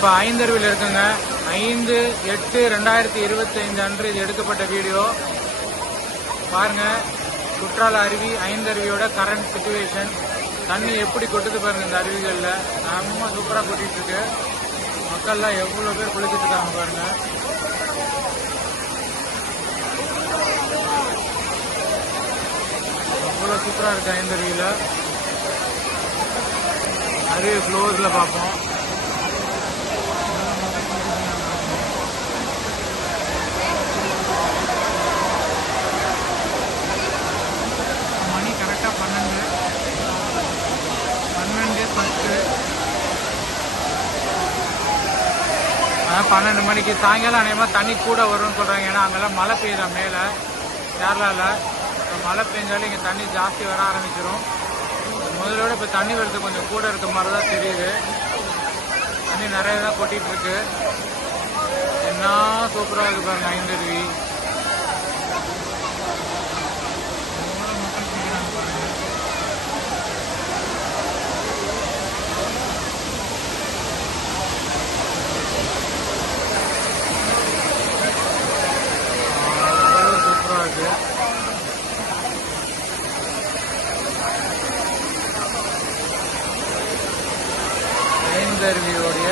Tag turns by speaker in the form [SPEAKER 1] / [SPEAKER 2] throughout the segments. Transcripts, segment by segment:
[SPEAKER 1] இப்போ ஐந்தருவியில் இருக்குங்க. ஐந்து எட்டு ரெண்டாயிரத்தி இருபத்தைந்து அன்று இது எடுக்கப்பட்ட வீடியோ. பாருங்க. குற்றால அருவி ஐந்தருவியோட கரண்ட் சுச்சுவேஷன் தண்ணி எப்படி கொட்டுது பாருங்க இந்த அருவிகளில். ரொம்ப சூப்பராக கொட்டிட்டு இருக்கு மக்கள்லாம் எவ்வளோ பேர் குளிச்சுட்டு இருக்காங்க பாருங்க. அவ்வளோ சூப்பராக இருக்கு ஐந்தருவியில். அருவி க்ளோஸில் பார்ப்போம். பன்னெண்டு மணிக்கு சாயங்காலம் அநேகமாக தண்ணி கூட வரும்னு சொல்கிறாங்க ஏன்னா அங்கெல்லாம் மழை பெய்யுதா மேலே கேரளாவில் இப்போ மழை பெஞ்சாலும் இங்கே தண்ணி ஜாஸ்தி வர ஆரம்பிச்சிடும் முதலோட இப்போ தண்ணி வரது கொஞ்சம் கூட இருக்க மாதிரி தான் தெரியுது. தண்ணி நிறைய தான் கொட்டிகிட்டு இருக்கு. என்ன சூப்பராக இருக்கு பாருங்க ஐந்தருவி எவ்வளோ மக்கள் குளிக்கிறாங்க பாருங்க அவ்வளோ சூப்பராக இருக்கு ஐந்தருவியோடைய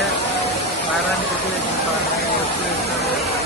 [SPEAKER 1] கரண்ட் சுச்சுவேஷன் பாருங்க எப்படி இருக்கு